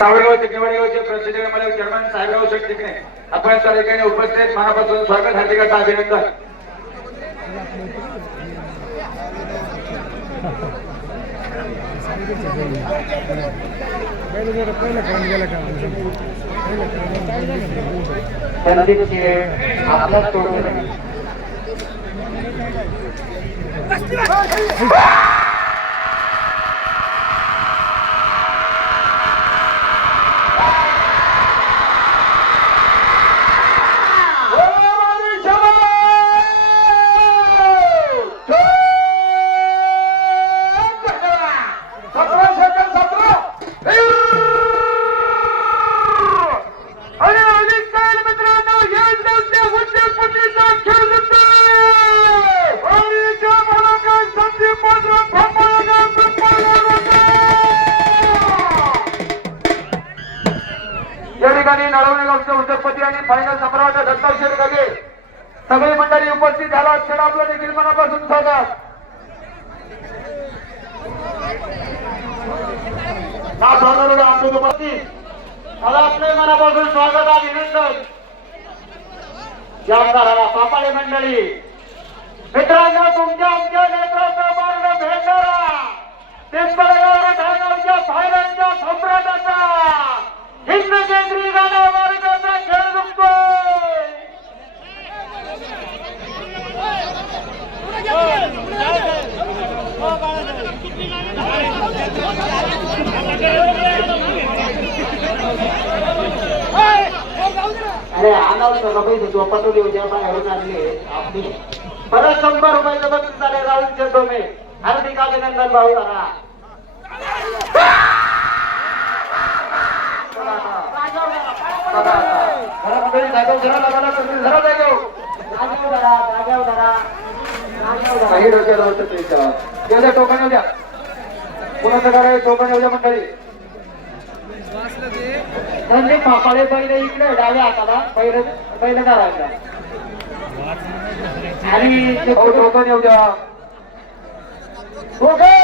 सावरगाव चिकणवाडीगावचे प्रसिद्ध मला चेअरमन साहेबराव शेठ चिकणे आपण त्या ठिकाणी उपस्थित मनापासून स्वागत हार्दिक असं अभिनंदन पहिलं करून आपलं देखील मनापासून स्वागत. हा साधारण आमचे उपस्थित मला आपले मनापासून स्वागत अभिनंदन जामदाराला पापाळे मंडळी मित्रांनो तुमच्या आमच्या नेत्राचा मार्ग भेटणारा पिंपळगाव अरे होता का पैसे तू पटवली होती बाहेरून आणले. आपली. परत शंभर रुपयाचं बक्षीस झाले राहुल चंदोमे हार्दिक अभिनंदन भाऊ दादा. काही डोक्याला होतं टोकन येऊ द्या कोणाचं घर आहे? टोकन येऊ द्या मंडळी. संदीप पापाळे बैल इकडे डाव्या हाताला बैल बैल धरायचा आणि ते हो येऊ द्या. टोकन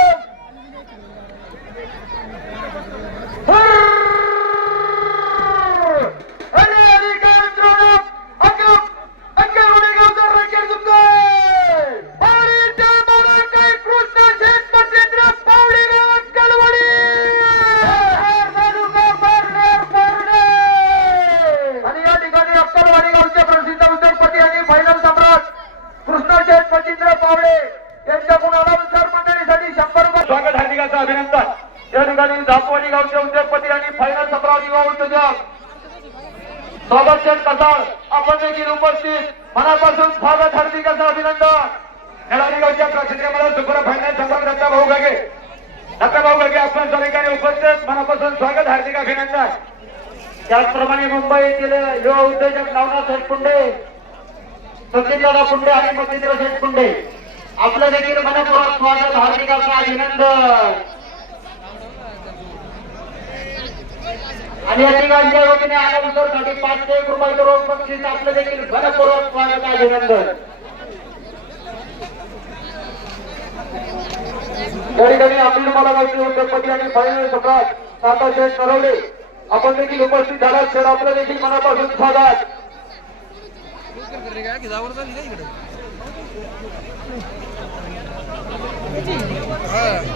युवा उद्योजक. स्वागत शेठ कसाळ. आपण देखील उपस्थित. मनापासून स्वागत हार्दिक असं अभिनंदन. खेळाडी गावच्या सुपर फायनान्स संपर्क दत्ता भाऊ गागे. दत्ता भाऊ गागे आपण सर्व उपस्थित. मनापासून स्वागत हार्दिक अभिनंदन. त्याचप्रमाणे मुंबई येथील युवा उद्योजक नवनाथ शेटपुंडे सचिनदादा पुंडे आणि मच्छिंद्र शेटपुंडे आपलं देखील मनपूर्वक स्वागत हार्दिक असं अभिनंदन. आणि या ठिकाणच्या वतीने आल्यानंतरसाठी पाचशे एक रुपयाचं रोख बक्षीस आपलं देखील घनपूर्वक स्वागत अभिनंदन. या ठिकाणी अब्दुल उद्योगपती आणि फायनल सम्राट ताता शेठ आपण देखील उपस्थित झाला सर आपलं देखील मनापासून स्वागत. कांडगीड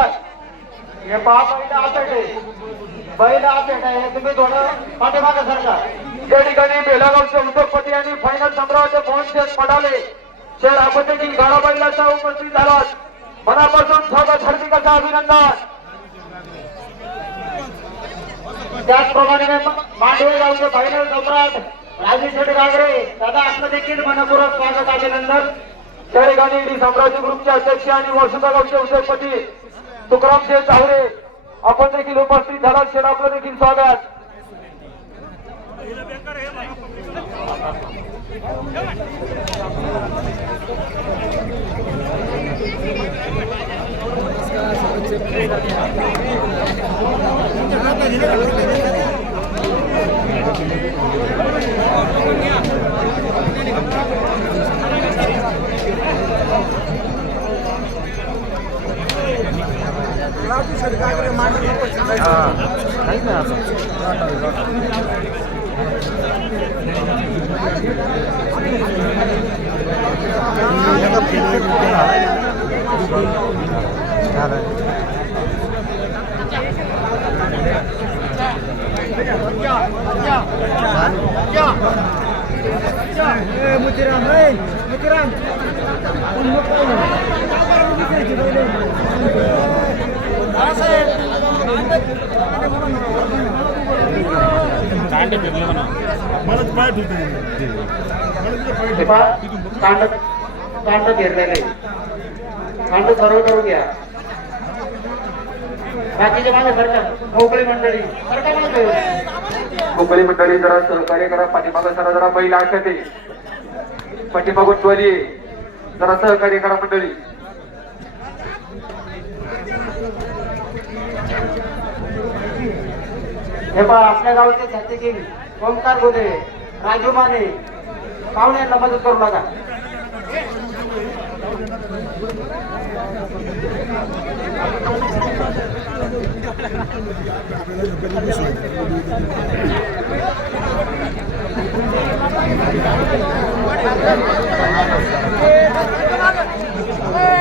हार्दिक हे पहा पहिला आतडे आहे आतडे आपेट आहे. तुम्ही थोडं पाठीमागे सरका. या ठिकाणी बेलागावचे उद्योगपती आणि फायनल सम्राट फोन पडाले शेर आपण आपण देखील गाडा बैलाचा उपस्थित झालात. मनापासून स्वागत हार्दिकाचा अभिनंदन. त्याचप्रमाणे मांडवे गावचे फायनल सम्राट राजू शेठ गागरे दादा आपलं देखील मनपूर्वक स्वागत अभिनंदन. त्या ठिकाणी डी साम्राज्य ग्रुपचे अध्यक्ष आणि वसुधा गावचे उद्योगपती तुकाराम शेठ चावरे आपण देखील उपस्थित झाला शेठ आपलं देखील स्वागत. Mutiram, hey, Mutiram. Mutiram. मलाच पाय ठेवतो कांड कांड घेरलेले. कांड सर्व करून घ्या. बाकीचे माझ्या सरकार मोकळी मंडळी. सरका मंडळी मुंबई मंडळी जरा सहकार्य करा. पाठीमागा सरा जरा बैल आठवते पाठीमागून त्वरी जरा सहकार्य करा मंडळी. हे पहा आपल्या गावचे छातीतील ओंकार गोदे राजू माने पाहुण्यांना मदत करू नका Hey!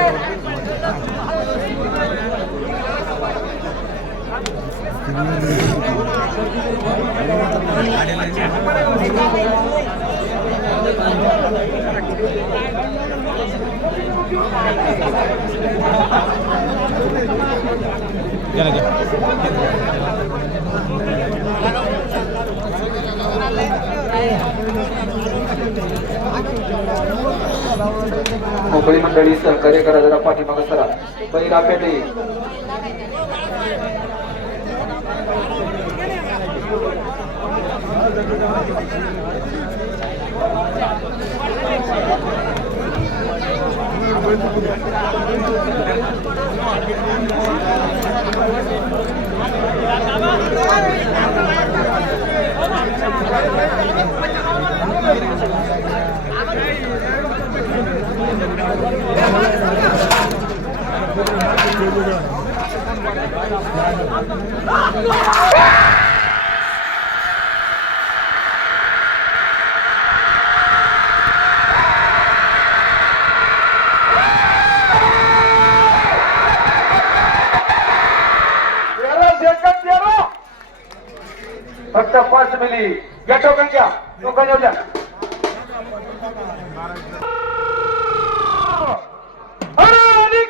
मुंबई मंडळी सहकार्य करा जरा पाठीमागं सरा. बैल पेटे Ah!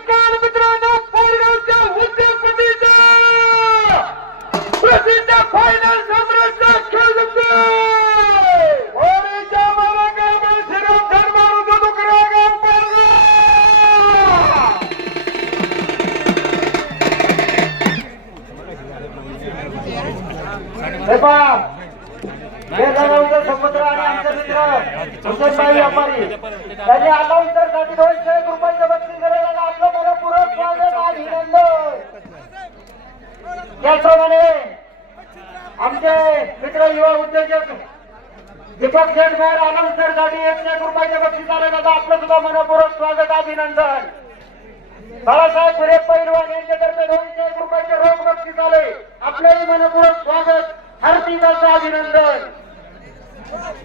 काल मित्रांनो पोरगावच्या उद्योगपतीचा होत्या फायनल सम्राटचा खेळ जमतोय. समुद्र आणि आमचे मित्र हुसेनबाई व्यापारी त्यांनी अलाउन्सरसाठी दोनशे एक रुपयाचं बक्षीस दिलेलं आहे. आपलं मनपूर्वक स्वागत आणि अभिनंदन. त्याचप्रमाणे आमचे मित्र युवा उद्योजक दीपक शेठकर अलाउन्सरसाठी एकशे एक रुपयाचे बक्षीस आले दादा आपलं सुद्धा मनपूर्वक स्वागत अभिनंदन. बाळासाहेब पुरे पैलवान यांच्यातर्फे दोनशे एक रुपयाचे रोख बक्षीस आले. आपलंही मनपूर्वक स्वागत. हार्दिक असं अभिनंदन